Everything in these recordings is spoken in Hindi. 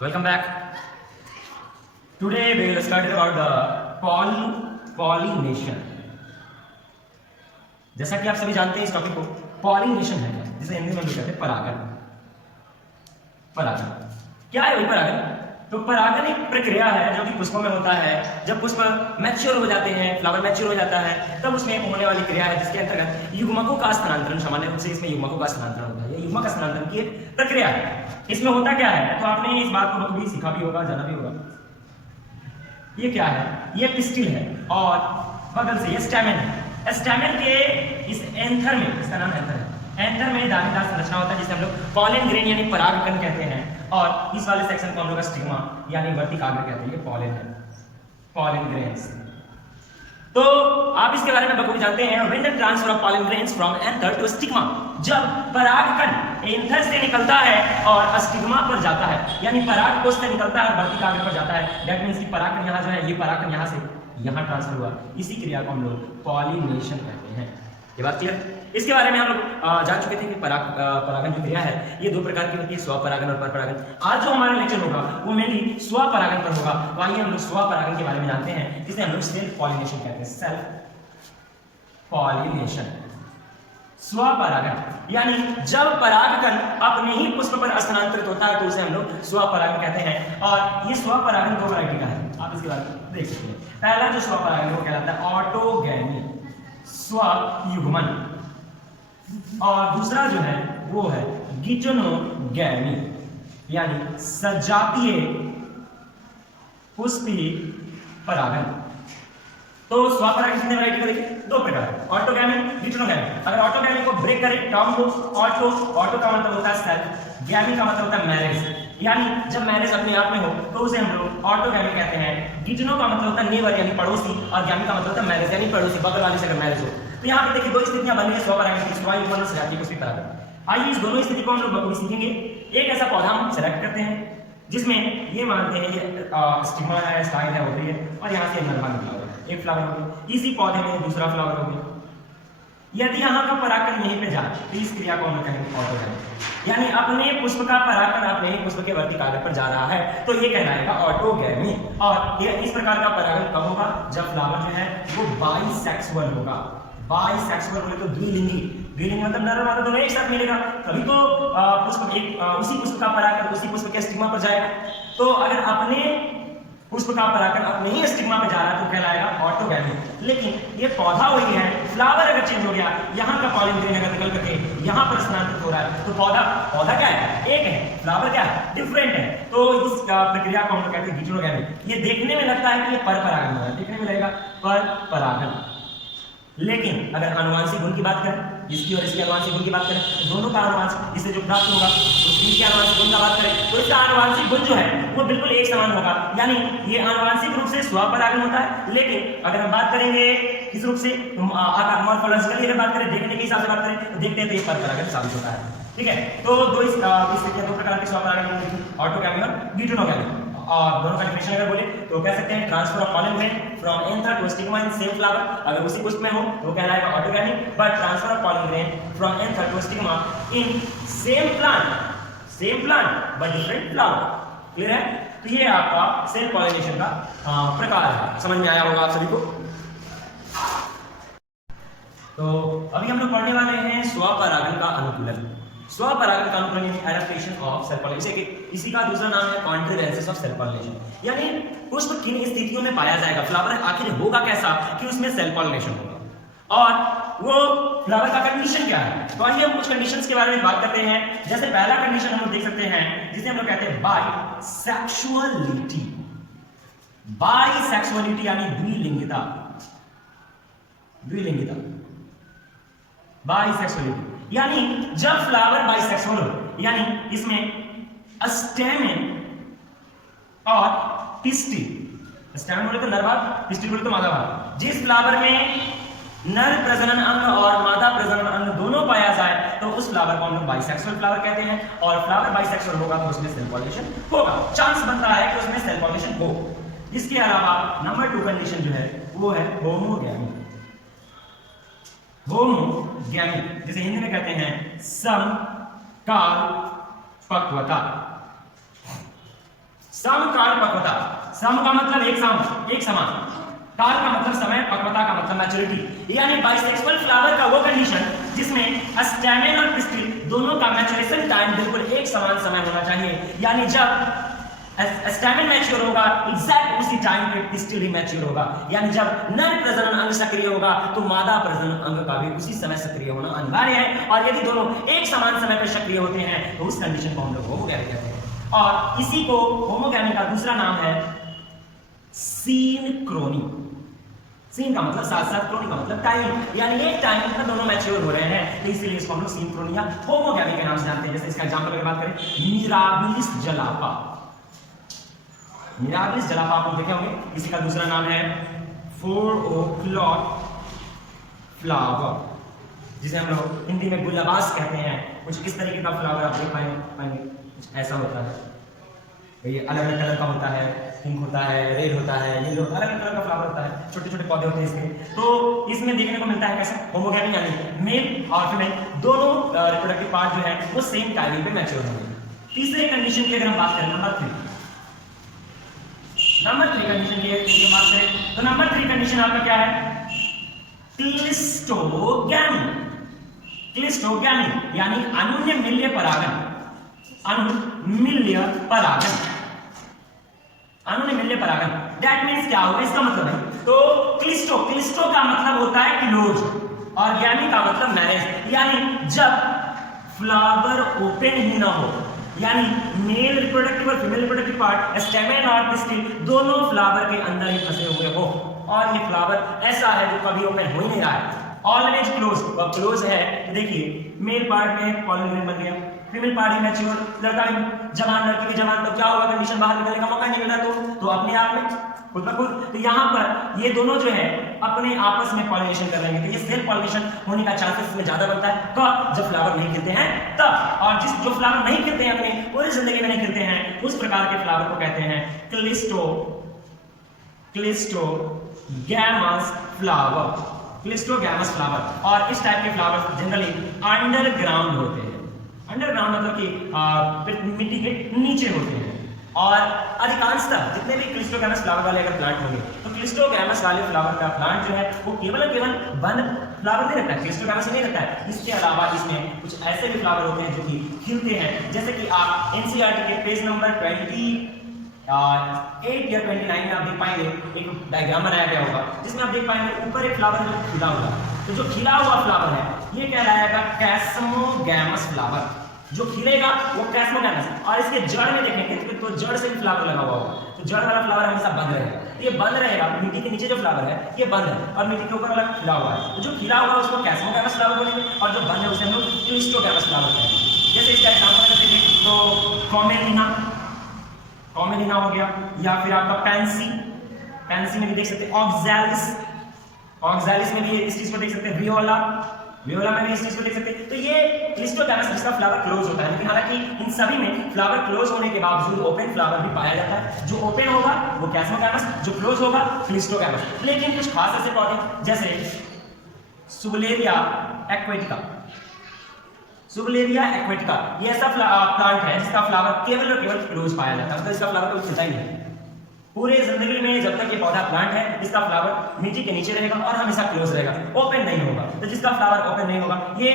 Welcome back. Today we will study about the pollination. जैसा कि आप सभी जानते हैं इस टॉपिक को, पॉलिनेशन है क्या, जिसे हिंदी में भी कहते हैं परागन। परागन क्या है? वही परागन। तो परागन एक प्रक्रिया है जो कि पुष्पों में होता है। जब पुष्प मैच्योर हो जाते हैं, फ्लावर मैच्योर हो जाता है, तब उसमें होने वाली क्रिया है जिसके अंतर्गत युग्मकों का स्थानांतरण, सामान्य रूप से इसमें युग्मकों का स्थानांतरण होता है। ये युग्मक स्थानांतरण की एक प्रक्रिया है। इसमें होता क्या है, तो आपने इस बात को भी सीखा भी होगा, जाना भी होगा। ये क्या है? ये पिस्टिल है और बगल से ये स्टैमेन है। स्टैमेन के इस एंथर में, इसका नाम एंथर है, एंथर में दानेदार संरचना होता है जिसे हम लोग पॉलन ग्रेन यानी परागकण कहते हैं। और इस वाले सेक्शन को हम लोग स्टिग्मा यानी वर्तिकाग्र कहते हैं। ये पॉलन है, पॉलन ग्रेन्स। तो आप इसके बारे में बखूबी जानते हैं। When the transfer of pollen grains from anther to stigma, जब परागकण एंथर से निकलता है और स्टिग्मा पर जाता है, यानी पराग कोश से निकलता है और वर्तिकाग्र पर जाता है, दैट मींस कि परागकण यहां जो है, ये परागकण यहां से यहां ट्रांसफर हुआ, इसी क्रिया को हम लोग पॉलिनेशन कहते हैं। ये बात क्लियर? इसके बारे में हम लोग जान चुके थे कि परागन जो क्रिया है ये दो प्रकार की होती है, स्वपरागन और परपरागन। आज जो हमारा लेक्चर होगा वो मेनली स्वपरागन पर होगा। तो आइए हम लोग स्वपरागन के बारे में जानते हैं, जिसे हम लोग सेल्फ पॉलिनेशन कहते हैं। सेल्फ पॉलिनेशन, स्वपरागन, यानी जब परागकण अपने ही पुष्प पर स्थानांतरित होता है तो उसे हम लोग स्वपरागन कहते हैं। और ये स्वपरागन दो वैरायटी का है, आप इसके बारे में देख सकते हैं। पहला जो स्वपरागन वो कहलाता है ऑटोगैमी, स्वयुग्मन, और दूसरा जो है वो है गिचनोगैमी, यानी सजातीय पुष्पी परागन। तो स्वपरागन कितने वैरायटी का देखिए? दो प्रकार, ऑटोगैमी, गिचनोगैमी। अगर ऑटोगैमी को ब्रेक करें टर्म को, ऑटो का मतलब होता है सेल्फ, गैमी का मतलब होता है मैरिज, यानी जब मैरिज अपने आप में हो तो उसे हम लोग ऑटोगैमी कहते हैं। गिचनो का मतलब होता है नेबर यानी पड़ोसी, और गैमी का मतलब होता है मैरिज यानी पड़ोसी, बगल वाले से अगर मैरिज हो। तो यहाँ पे देखिए दो स्थितियां बनी है स्वपरागन की, स्वयुग्मन और सजातीय पुष्पी परागन। आइए इस दोनों स्थिति को हम लोग बखूबी सीखेंगे। एक ऐसा पौधा हम सेलेक्ट करते हैं जिसमें ये मानते हैं ये स्टिग्मा है, स्टाइल है, होती है, और यहाँ से नर्मा निकला हुआ है, एक फ्लावर हो गया। इसी पौधे में दूसरा फ्लावर हो गया। यदि यहाँ का परागकण यहीं पे जाए तो इस क्रिया को हम कहेंगे ऑटोगैमी, यानी अपने पुष्प का परागकण अपने ही पुष्प के वर्तिकाग्र पर जा रहा है, तो ये कहलाएगा ऑटोगैमी। और ये इस प्रकार का परागण कब होगा? जब फ्लावर जो है वो बाइसेक्सुअल होगा। बाइसेक्सुअल बोले तो द्विलिंगी, द्विलिंगी मतलब नर और मादा दोनों एक साथ मिलेगा, तभी तो पुष्प एक उसी पुष्प का परागकण उसी पुष्प के स्टिग्मा पर जाएगा। तो अगर अपने पुष्प का परागकण अपने ही स्टिग्मा पे जा रहा है तो कहलाएगा ऑटोगैमी। लेकिन ये पौधा वही है, फ्लावर अगर चेंज हो गया, यहाँ का पॉलन ग्रेन अगर निकल करके यहाँ पर स्थानांतरित हो रहा है, तो पौधा क्या है? एक है, फ्लावर क्या है? डिफरेंट है। तो इस प्रक्रिया को हम लोग कहते हैं गिचनोगैमी। ये देखने में लगता है कि ये परपरागन हो रहा है, देखने में लगेगा परपरागन, लेकिन अगर आनुवंशिक गुण की बात करें, इसकी और इसके आनुवंशिक गुण की बात करें, तो दोनों का आनुवंशिक इससे जो प्राप्त होगा, उसकी के आनुवंशिक गुण का बात करें तो इसका आनुवंशिक गुण जो है वो बिल्कुल एक समान होगा, यानी ये आनुवंशिक रूप से स्वपरागन होता है। लेकिन अगर हम बात करेंगे किस रूप से, मॉर्फोलॉजिकली अगर बात करें, देखने के हिसाब से बात करें, तो देखते हैं तो ये परपरागन साबित होता है। ठीक है, तो दो प्रकार के स्वपरागन, ऑटोगैमी और गिचनोगैमी। और दोनों का डिफिनेशन अगर बोले तो कह सकते हैं transfer of pollen grain from anther to stigma in same flower, अगर उसी पुष्प में हो तो कहलाएगा autogamy. But transfer of pollen grain from anther to stigma in same plant but different flower. Clear है? तो ये आपका सेल्फ पॉलिनेशन का प्रकार है। समझ में आया होगा आप सभी को? तो अभी हम लोग पढ़ने वाले हैं स्वपरागन का अनुकूलन। स्वपरागन का अनुकूलन यानी एडेप्टेशन ऑफ सेल्फ पॉलिनेशन। इसी का दूसरा नाम है कॉन्ट्रीवेंसेस ऑफ सेल्फ पॉलिनेशन, यानी पुष्प किन स्थितियों में पाया जाएगा, फ्लावर आखिर होगा कैसा कि उसमें सेल्फ पॉलिनेशन होगा, और वो फ्लावर का कंडीशन क्या है। तो आइए हम कुछ कंडीशंस के बारे में बात करते हैं। जैसे पहला कंडीशन हम लोग देख सकते हैं जिसे हम लोग कहते हैं बाइसेक्सुअलिटी। बाइसेक्सुअलिटी यानी द्विलिंगिता, बाइसेक्सुअलिटी यानी जब फ्लावर बाइसेक्सुअल हो, यानी इसमें स्टेमेन और पिस्टिल, स्टेमेन बोले तो नर भाग, पिस्टिल बोले तो मादा भाग, जिस फ्लावर में नर प्रजनन अंग और मादा प्रजनन अंग दोनों पाया जाए तो उस फ्लावर को हम लोग बाइसेक्सुअल फ्लावर कहते हैं। और फ्लावर बाइसेक्सुअल होगा तो उसमें सेल्फ पॉलिनेशन होगा, चांस बनता है कि उसमें सेल्फ पॉलिनेशन हो। इसके अलावा नंबर 2 कंडीशन जो है वो है होमोगैमी। होमोगैमी जिसे हिंदी में कहते हैं समकाल पक्वता। समकाल पक्वता, सम का मतलब एक समान, काल का मतलब समय, पक्वता का मतलब मैच्योरिटी, यानी बाइसेक्सुअल फ्लावर का वो कंडीशन जिसमें स्टैमेन और पिस्टिल दोनों का मैच्योरेशन टाइम बिल्कुल एक समान समय होना चाहिए। यानी जब स्टैमेन मैच्योर होगा एग्जैक्ट उसी टाइम पे पिस्टिल भी मैच्योर होगा। यानी जब नर प्रजनन अंग सक्रिय होगा तो मादा प्रजनन अंग का भी उसी समय सक्रिय होना अनिवार्य है। और यदि दोनों एक समान समय पर सक्रिय होते हैं तो उस कंडीशन को हम लोग होमोगैमी कहते हैं। और इसी को होमोगैमी का दूसरा नाम है सिनक्रोनी। सीन का मतलब साथ साथ, क्रोनी का मतलब टाइम, यानी एक टाइम पर दोनों मैच्योर हो रहे हैं, तो इसीलिए इसको हम लोग सिनक्रोनी या होमोगैमी के नाम से जानते हैं। जैसे इसका एग्जांपल अगर बात करें, मिराबिलिस जलापा। मिराबिलिस जलापा आप लोग देखे होंगे, इसी का दूसरा नाम है 4 o'clock फ्लावर, जिसे हम लोग हिंदी में गुलाबास कहते हैं। कुछ इस तरीके का फ्लावर आप देख पाएंगे, कुछ ऐसा होता है, ये अलग अलग कलर का होता है, पिंक होता है, रेड होता है, येलो, अलग अलग कलर का फ्लावर होता है, छोटे छोटे पौधे होते हैं इसके। तो इसमें देखने को मिलता है कैसे होमोगैमी, यानी मेल और फीमेल दोनों रिप्रोडक्टिव पार्ट जो है वो सेम टाइमिंग पे मैच्योर होंगे। तीसरे कंडीशन की अगर हम बात करें, नंबर 3 कंडीशन की बात करें तो नंबर 3 कंडीशन आपका क्या है? क्लिस्टोगैमी। क्लिस्टोगैमी यानी अनुन्य मिल्य परागन। अनुमिल्य परागन, अनुमिल्य परागन, दैट मींस क्या होगा? इसका मतलब है तो क्लिस्टो का मतलब होता है क्लोज और गैमी का मतलब मैरिज, यानी जब फ्लावर ओपन ही ना हो, यानी मेल रिप्रोडक्टिव और फीमेल रिप्रोडक्टिव पार्ट स्टेमेन और पिस्टिल दोनों फ्लावर के अंदर ही फंसे हुए हो और ये फ्लावर ऐसा है जो कभी ओपन हो ही नहीं रहा है, ऑलवेज क्लोज। अब क्लोज है, देखिए मेल पार्ट में पॉलन ग्रेन बन गया, फीमेल पार्ट ही मैच्योर, लड़का भी जवान, लड़की भी जवान, तो क्या होगा? कंडीशन बाहर निकलने का मौका नहीं मिल रहा, तो अपने आप में खुद ब खुद, तो यहाँ पर ये दोनों जो है अपने आपस में पॉलिनेशन कर रहे हैं, तो ये सेल्फ पॉलिनेशन होने का चांसेस में ज्यादा बनता है कब? जब फ्लावर नहीं खिलते हैं तब। और जो फ्लावर नहीं खिलते हैं, अपनी पूरी जिंदगी में नहीं खिलते हैं, उस प्रकार के फ्लावर को कहते हैं क्लिस्टोगैमस फ्लावर। Cleistogamous flower. और इस टाइप के फ्लावर जनरली अंडरग्राउंड होते हैं। अंडरग्राउंड मतलब कि मिट्टी के नीचे होते हैं। और अधिकांशतः जितने भी क्लिस्टोगैमस फ्लावर वाले अगर प्लांट होंगे तो क्लिस्टोगैमस वाले फ्लावर का प्लांट जो है वो केवल बंद फ्लावर नहीं रहता है, क्लिस्टोगैमस नहीं रहता है। इसके अलावा इसमें कुछ ऐसे भी फ्लावर होते हैं जो कि खिलते हैं, जैसे कि आप एनसीईआरटी के पेज नंबर 28 या 29 में आप देख पाएंगे एक डायग्राम बनाया गया होगा, जिसमें आप देख पाएंगे ऊपर एक फ्लावर जो खिला हुआ, तो जो खिला हुआ फ्लावर है ये कहलाएगा कैस्मोगैमस फ्लावर। जो खिलेगा वो कैस्मोगैमस, और इसके जड़ में देखेंगे तो जड़ से भी फ्लावर लगा हुआ होगा, तो जड़ वाला फ्लावर हमेशा बंद रहेगा। ये बंद रहेगा, मिट्टी के नीचे जो फ्लावर है ये बंद है और मिट्टी के ऊपर वाला खिला हुआ है, तो जो खिला हुआ है उसको कैस्मोगैमस फ्लावर बोलेंगे और जो बंद है उसे हम लोग क्लिस्टोगैमस फ्लावर कहेंगे। जैसे इसका एग्जांपल अगर देखें तो कॉमेलिना हो गया, या फिर आपका पैंसी में भी देख सकते हैं, ऑक्सैलिस में भी इस चीज को देख सकते हैं, वियोला में भी इस चीज को देख सकते हैं। तो ये क्लिस्टोगैमस जिसका फ्लावर क्लोज होता है, लेकिन हालांकि इन सभी में फ्लावर क्लोज होने के बावजूद ओपन फ्लावर भी पाया जाता है। जो ओपन होगा वो कैस्मोगैमस, जो क्लोज होगा क्लिस्टोगैमस। लेकिन कुछ खास ऐसे पौधे जैसे सुबलेरिया एक्वेटिका, ये ऐसा प्लांट है जिसका फ्लावर केवल और केवल क्लोज पाया जाता है, तो इसका फ्लावर कभी खिलता ही नहीं। पूरे जिंदगी में जब तक ये पौधा प्लांट है इसका फ्लावर मिट्टी के नीचे रहेगा और हमेशा क्लोज रहेगा, ओपन नहीं होगा। तो जिसका फ्लावर ओपन नहीं होगा ये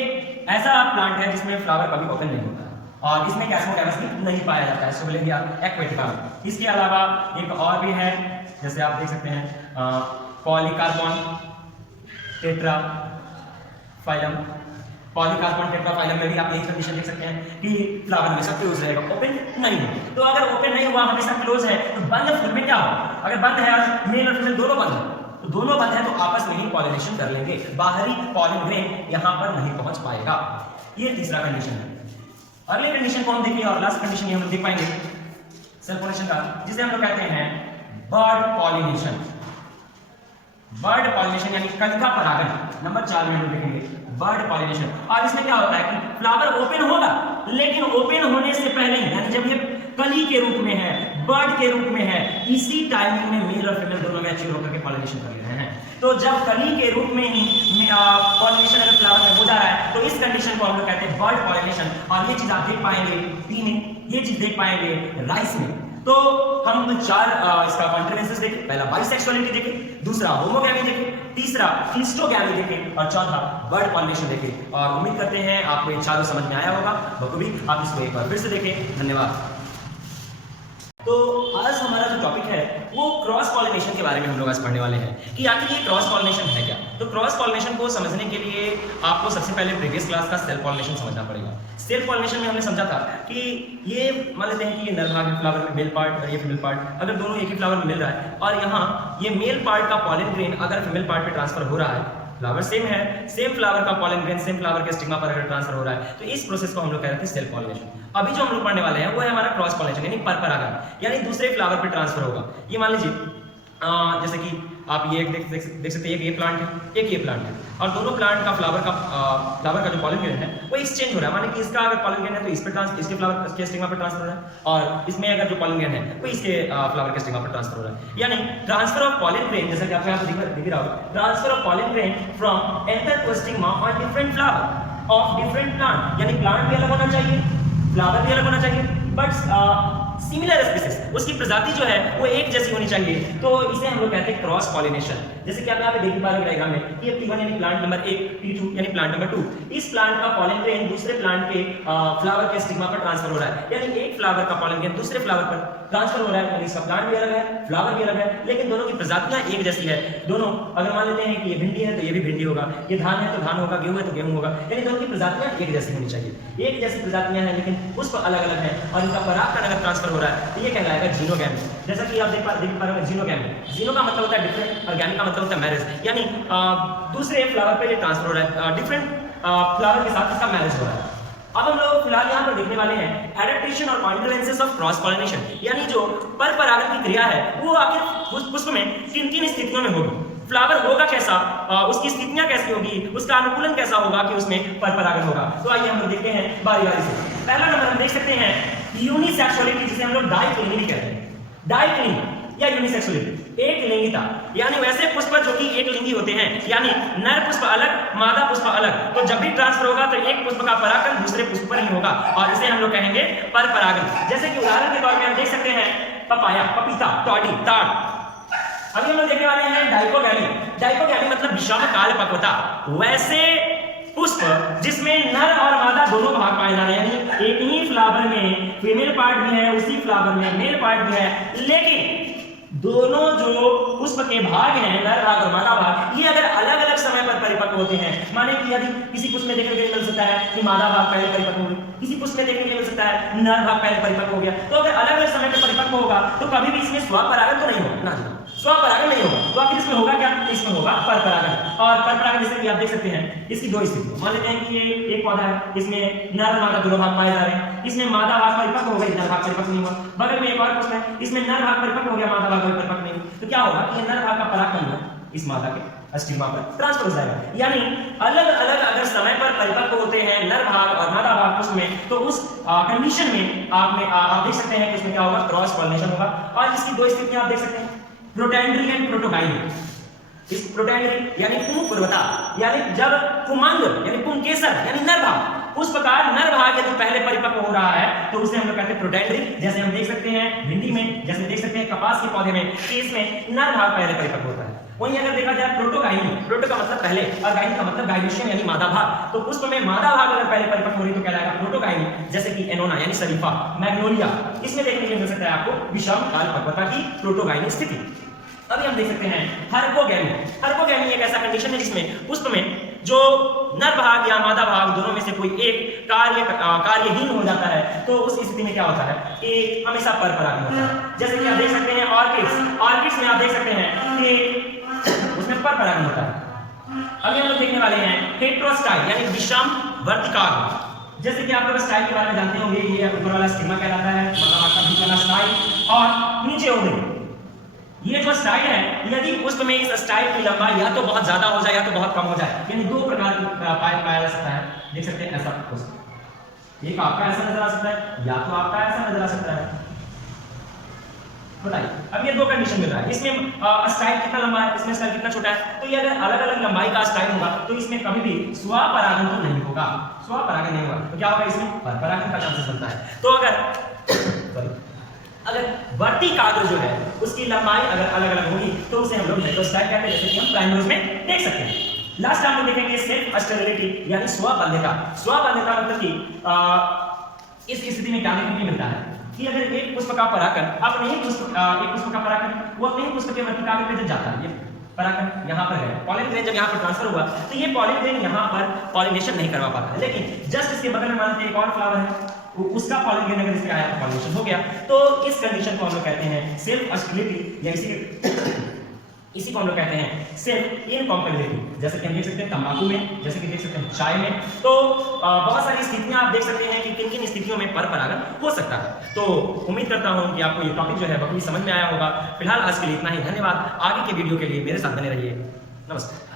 ऐसा प्लांट है जिसमें फ्लावर कभी ओपन नहीं होता है और इसमें कैस्मोगैमस भी नहीं पाया जाता है सुबलेरिया एक्वेटिका में। इसके अलावा एक और भी है, जैसे आप देख सकते हैं पॉलीकार्बोन टेट्राफाइलम। पॉलीकार्बोन टेट्राफाइलम में भी आप यही कंडीशन देख सकते हैं कि फ्लावर हमेशा क्लोज रहेगा, ओपन नहीं है। तो अगर ओपन नहीं हुआ, हमेशा क्लोज है, तो बंद फूल में क्या होगा? अगर बंद है और मेल और फीमेल दोनों बंद है, तो दोनों बंद है तो आपस में ही पॉलिनेशन कर लेंगे, बाहरी पॉलिन ग्रेन यहां पर नहीं पहुंच पाएगा। ये तीसरा कंडीशन है। अगले कंडीशन को हम देखिए और लास्ट कंडीशन ये हम देख पाएंगे सेल्फ पॉलिनेशन का, जिसे हम लोग कहते हैं बर्ड पॉलिनेशन। बर्ड पॉलिनेशन यानी कलिका परागन। नंबर 4 में हम देखेंगे बर्ड पॉलिनेशन। और इसमें क्या होता है कि फ्लावर ओपन होगा, लेकिन ओपन होने से पहले यानी जब ये कली के रूप में है, बर्ड के रूप में है, इसी टाइमिंग में मेल और फीमेल दोनों मैच्योर होकर के पॉलिनेशन कर रहे हैं। तो जब कली के रूप में ही पॉलिनेशन अगर फ्लावर में हो जा रहा है तो इस कंडीशन को हम लोग कहते हैं बर्ड पॉलिनेशन। और ये चीज आप देख पाएंगे ये चीज देख पाएंगे राइस में। तो हम चार इसका कॉन्ट्रीब्यूशंस देखें। पहला बाइसेक्सुअलिटी देखें, दूसरा होमोगैमी देखें, तीसरा हिस्टोगैमी देखें और चौथा बर्ड पॉलिनेशन देखें। और उम्मीद करते हैं आपको ये चारों समझ में आया होगा बखूबी। आप इसको एक बार फिर से देखें। धन्यवाद। तो आज हमारा जो टॉपिक है वो क्रॉस पॉलिनेशन के बारे में हम लोग आज पढ़ने वाले हैं कि आखिर ये क्रॉस पॉलिनेशन है क्या। तो क्रॉस पॉलिनेशन को समझने के लिए आपको सबसे पहले प्रीवियस क्लास का सेल्फ पॉलिनेशन समझना पड़ेगा। सेल्फ पॉलिनेशन में हमने समझा था कि ये मान लेते हैं कि ये नर भाग है फ्लावर में, मेल पार्ट और ये फीमेल पार्ट, अगर दोनों एक ही फ्लावर में मिल रहा है और यहाँ ये मेल पार्ट का पॉलन ग्रेन अगर फीमेल पार्ट पे ट्रांसफर हो रहा है, फ्लावर सेम है, सेम फ्लावर का पॉलन ग्रेन सेम फ्लावर के स्टिग्मा पर अगर ट्रांसफर हो रहा है, तो इस प्रोसेस को हम लोग कहते हैं सेल्फ पॉलिनेशन। अभी जो हम लोग पढ़ने वाले हैं वो है हमारा क्रॉस पॉलिनेशन यानी परपरागन, यानी दूसरे फ्लावर पे ट्रांसफर होगा। ये मान लीजिए जैसे कि आप ये देख सकते हैं, एक ये प्लांट है, एक ये प्लांट है और दोनों प्लांट का फ्लावर का जो पॉलन ग्रेन है वो एक्सचेंज हो रहा है। माने कि इसका अगर पॉलन ग्रेन है तो इस पे इसके फ्लावर के स्टिग्मा पर ट्रांसफर हो रहा है और इसमें अगर जो पॉलन ग्रेन है वो इसके फ्लावर के स्टिग्मा पर ट्रांसफर हो रहा है। यानी ट्रांसफर ऑफ पॉलन ग्रेन, जैसा कि आपको यहाँ पर दिख रहा होगा, transfer of pollen grain from anther to stigma on different flower of different plant, यानी प्लांट भी अलग होना चाहिए, फ्लावर भी अलग होना चाहिए, बट सिमिलर स्पीसीज, उसकी प्रजाति जो है वो एक जैसी होनी चाहिए। तो इसे हम लोग कहते हैं क्रॉस पॉलिनेशन। जैसे कि आप यहाँ पे देख पा रहे हो डायग्राम में कि P1 यानी प्लांट नंबर 1, P2 यानी प्लांट नंबर 2, इस प्लांट का पॉलन ग्रेन दूसरे प्लांट के फ्लावर के स्टिग्मा पर ट्रांसफर हो रहा है, यानी एक फ्लावर का पॉलन ग्रेन दूसरे फ्लावर पर ट्रांसफर हो रहा है। यानी इसका प्लांट भी अलग है, फ्लावर भी अलग है, लेकिन दोनों की प्रजातियां एक जैसी है। दोनों अगर मान लेते हैं कि ये भिंडी है तो ये भी भिंडी होगा, ये धान है तो धान होगा, गेहूं है तो गेहूं होगा, यानी दोनों की प्रजातियां एक जैसी होनी चाहिए। एक जैसी प्रजातियां हैं लेकिन पुष्प अलग अलग है और इनका परागकण अगर ट्रांसफर हो रहा है तो ये कहलाएगा जीनोगैमी। जैसा कि आप देख पा रहे हो जीनोगैमी, जीनो का मतलब होता है डिफरेंट और गैमी का मतलब होता है मैरिज, यानी दूसरे फ्लावर पे ये ट्रांसफर हो रहा है, डिफरेंट फ्लावर के साथ इसका मैरिज हो रहा है। अब हम लोग फिलहाल यहाँ पर देखने वाले हैं एडेप्टेशन और कॉन्ट्रीब्यूशंस ऑफ क्रॉस पॉलिनेशन, यानी जो परपरागन की क्रिया है वो आखिर उस पुष्प में किन किन स्थितियों में होगी, फ्लावर होगा कैसा, उसकी स्थितियां कैसी होगी, उसका अनुकूलन कैसा होगा कि उसमें परपरागन होगा। तो आइए हम लोग देखते हैं बारी बारी से। पहला नंबर हम देख सकते हैं यूनिसेक्सुअलिटी, जिसे हम लोग डाइक्लिनी भी कहते हैं। डाइक्लिनी या यूनिसेक्सुअलिटी, एक लिंगिता, यानी वैसे पुष्प जो कि एक लिंगी होते हैं, यानी नर पुष्प अलग मादा पुष्प अलग, तो जब भी ट्रांसफर होगा तो एक पुष्प का परागण दूसरे पुष्प पर ही होगा और इसे हम लोग कहेंगे परपरागन। जैसे कि उदाहरण के तौर पे हम देख सकते हैं पपाया, पपीता, टॉडी, ताड़। अभी हम लोग देखने वाले हैं डाइकोगैमी। डाइकोगैमी मतलब विषम काल पक्वता, वैसे पुष्प जिसमें नर और मादा दोनों भाग पाए जा रहे हैं, यानी एक ही फ्लावर में फीमेल पार्ट भी है, उसी फ्लावर में मेल पार्ट भी है, लेकिन दोनों जो पुष्प के भाग हैं, नर भाग और मादा भाग, ये अगर अलग अलग समय पर परिपक्व होते हैं, माने कि यदि किसी पुष्प में देखने के लिए मिल सकता है कि मादा भाग पहले परिपक्व हो गया, किसी पुष्प में देखने के लिए मिल सकता है नर भाग पहले परिपक्व हो गया, तो अगर अलग अलग समय पर परिपक्व होगा तो कभी भी इसमें स्वपरागन तो नहीं होगा ना, स्वपरागन नहीं होगा, तो आखिर इसमें होगा क्या, इसमें होगा परपरागन। और परपरागन जैसे कि आप देख सकते हैं इसकी दो स्थिति, मान लेते हैं कि ये एक पौधा है, इसमें नर मादा दोनों भाग पाए जा रहे हैं, इसमें मादा भाग परिपक्व हो गई, नर भाग परिपक्व नहीं हुआ। बगल में एक और पुष्प है, इसमें नर भाग परिपक्व हो गया, मादा भाग परिपक्व नहीं हुआ, तो क्या होगा कि ये नर भाग का परागकण इस मादा के स्टिग्मा पर ट्रांसफर हो जाएगा। यानी अलग अलग अगर समय पर परिपक्व होते हैं नर भाग और मादा भाग पुष्प में, तो उस कंडीशन में आप देख सकते हैं कि उसमें क्या होगा, क्रॉस पॉलिनेशन होगा। और इसकी दो स्थितियां आप देख सकते हैं, प्रोटेंड्री एंड प्रोटोगाइनी। इस प्रोटेंड्री यानी पुंकेसरता, यानी जब कुमांग यानी पुंकेसर यानी नर भाग, उस प्रकार नर भाग यदि पहले परिपक्व हो रहा है तो उसे हम लोग कहते हैं प्रोटेंड्री। जैसे हम देख सकते हैं भिंडी में, जैसे देख सकते हैं कपास के पौधे में, इसमें नर भाग पहले परिपक्व होता है। वहीं अगर देखा जाए प्रोटोगाइनी, प्रोटो का मतलब पहले और गाइनी का मतलब गाइनेशियम यानी मादा भाग, तो पुष्प में मादा भाग अगर पहले परिपक्व हो रही तो कहलाएगा प्रोटोगाइनी। जैसे कि एनोना यानी शरीफा, मैग्नोलिया, इसमें देखने को मिल सकता है आपको विषम काल पक्वता की प्रोटोगाइनी स्थिति। अभी हम देख सकते हैं हर्कोगैमी। हर्कोगैमी एक ऐसा कंडीशन है जिसमें पुष्प में जो नर भाग या मादा भाग दोनों में से कोई एक कार्यहीन हो जाता है, तो उस स्थिति में क्या होता है कि हमेशा परपरागन होता है। जैसे कि आप देख सकते हैं ऑर्किड्स में आप देख सकते हैं कि उसमें परपरागन होता है। अभी हम लोग देखने वाले हैं हेटेरोस्टाइल यानी विषम वर्तिकाग्र। जैसे कि आप लोग स्टाइल के बारे में जानते होंगे, ये ऊपर वाला स्टिग्मा कहलाता है, मादा भाग का बीच वाला स्टाइल, और नीचे हो गई ये जो स्टाइल है, यदि पुष्प में इस स्टाइल की लंबाई या तो बहुत ज्यादा हो जाए या तो बहुत कम हो जाए, यानी दो प्रकार की पाया जा सकता है। देख सकते हैं ऐसा पुष्प, एक आपका ऐसा नजर आ सकता है या तो आपका ऐसा नजर आ सकता है। बताइए, अब ये दो कंडीशन मिल रहा है, इसमें स्टाइल कितना लंबा है, इसमें स्टाइल कितना छोटा है, तो ये अगर अलग अलग लंबाई का स्टाइल होगा तो इसमें कभी भी स्वपरागन तो नहीं होगा, स्वपरागन नहीं होगा, तो क्या होगा, इसमें परपरागन का चांसेस बनता है। तो अगर अगर वर्तिकाग्र जो है उसकी लंबाई अगर अलग अलग होगी तो उसे हम लोग मेट्रोस्टाइल कहते हैं, जैसे कि हम प्राइमरोज में देख सकते हैं। लास्ट हम लोग देखेंगे सेल्फ स्टेरिलिटी यानी स्वबंध्यता। स्वबंध्यता मतलब कि इस स्थिति में क्या देखने को मिलता है कि अगर एक पुष्प का परागण अपने ही पुष्प एक पुष्प का परागण वो अपने ही पुष्प के वर्तिकाग्र पे जब जाता है, ये परागण यहाँ पर है, पॉलिन ग्रेन जब यहाँ पर ट्रांसफर हुआ तो ये पॉलिन ग्रेन यहाँ पर पॉलिनेशन नहीं करवा पाता है, लेकिन जस्ट इसके बगल में मान लीजिए एक और फ्लावर है, उसका पॉलिन ग्रेन अगर इस पे आया तो पॉलिनेशन हो गया। तो इस कंडीशन को हम लोग कहते हैं सेल्फ स्टेरिलिटी या इसी को हम लोग कहते हैं सेल्फ इनकॉम्पेटिबिलिटी। जैसे कि हम देख सकते हैं तंबाकू में, जैसे कि देख सकते हैं चाय में। तो बहुत सारी स्थितियां आप देख सकते हैं कि किन किन स्थितियों में पर परागण हो सकता है। तो उम्मीद करता हूं कि आपको ये टॉपिक जो है बखूबी समझ में आया होगा। फिलहाल आज के लिए इतना ही, धन्यवाद। आगे के वीडियो के लिए मेरे साथ बने रहिए। नमस्कार।